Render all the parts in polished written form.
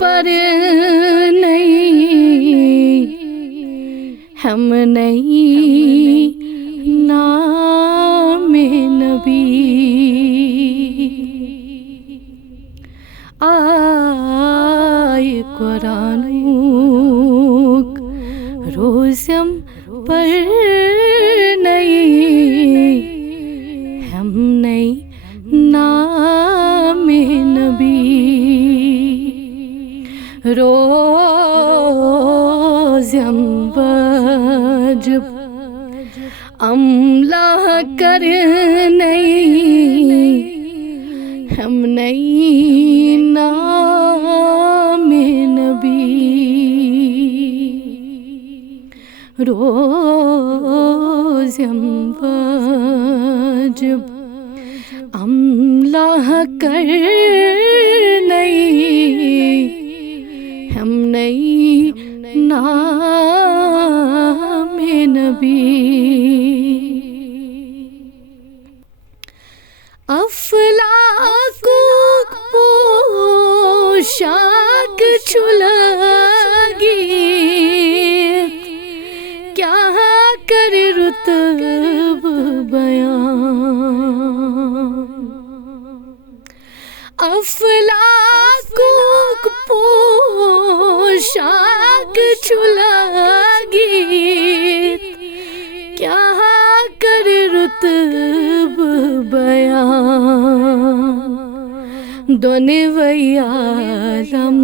پر نہیں، ہم نہیں نام نبی، آئے قرآن روزم پر نہیں، ہم نہیں نام نبی، روزم وجب املا کر نہیں، ہم نہیں نام نبی، روزم وجب املا کر نہیں، ہم نہیں نام نبی، افلاک پوشاک چھلاگی، کیا کر رتب بیان، افلاک پوشاک چھلاگی، کیا کر رتب بیان، دونوی عالم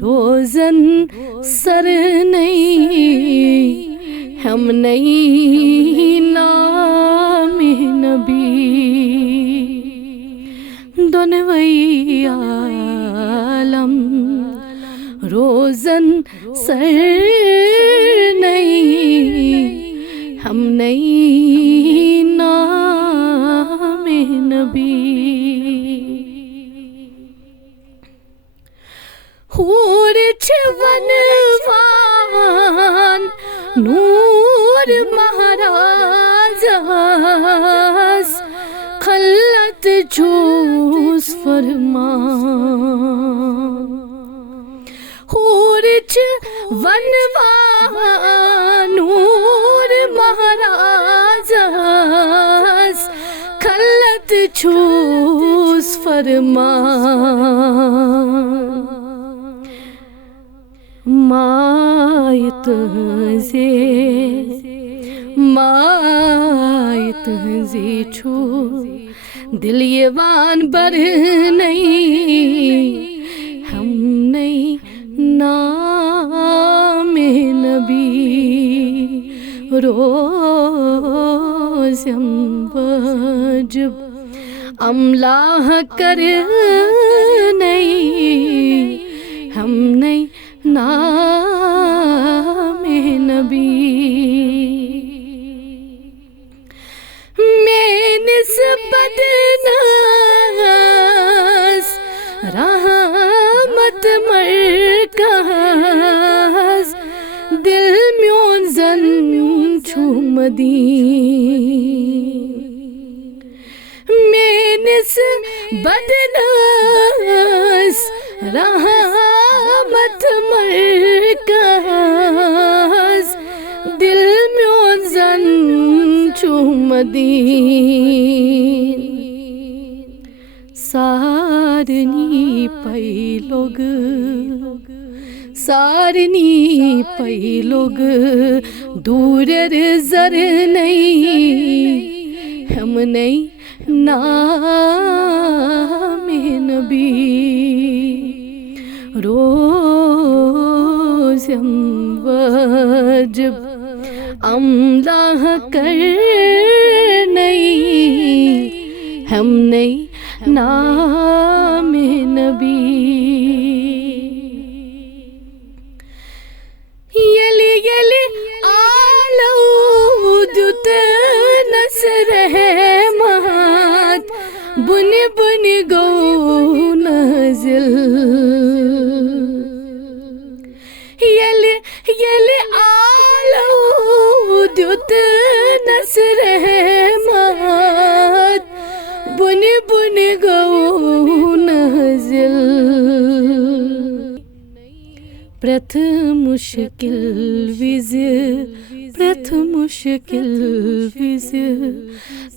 روزن سر نہیں، ہم نہیں نام نبی، دونوی عالم روزن سر نہیں، ہم نہیں نام نبی، حور ونوان نور مہراز خلت چوس فرمان، حور ونوان نور مہراز خلت چوس فرمان، مایت زی چھو دل یوان بر نہیں، ہم نہیں نام نبی، روزم وجب املا کر نہیں، ہم نہیں نام نبی، میں نسبت ناس رحمت مرکز دل میون زن چھومدین، میں نسبت ناس رحمت مرکز دل میون زن چھومدین، سارنی پئی لوگ دور زر نہیں، ہم نہیں نام نبی، روزم وجب املا کر نہیں، ہم نہیں نام نبی، یلی یلی آلو دت نصر مات بن بن گو نازل، یلی یلی آلو دت نصر مات പ്രഥമുഷ്കിൽ വിസ് പ്രഥമുഷ്കിൽ വിസ്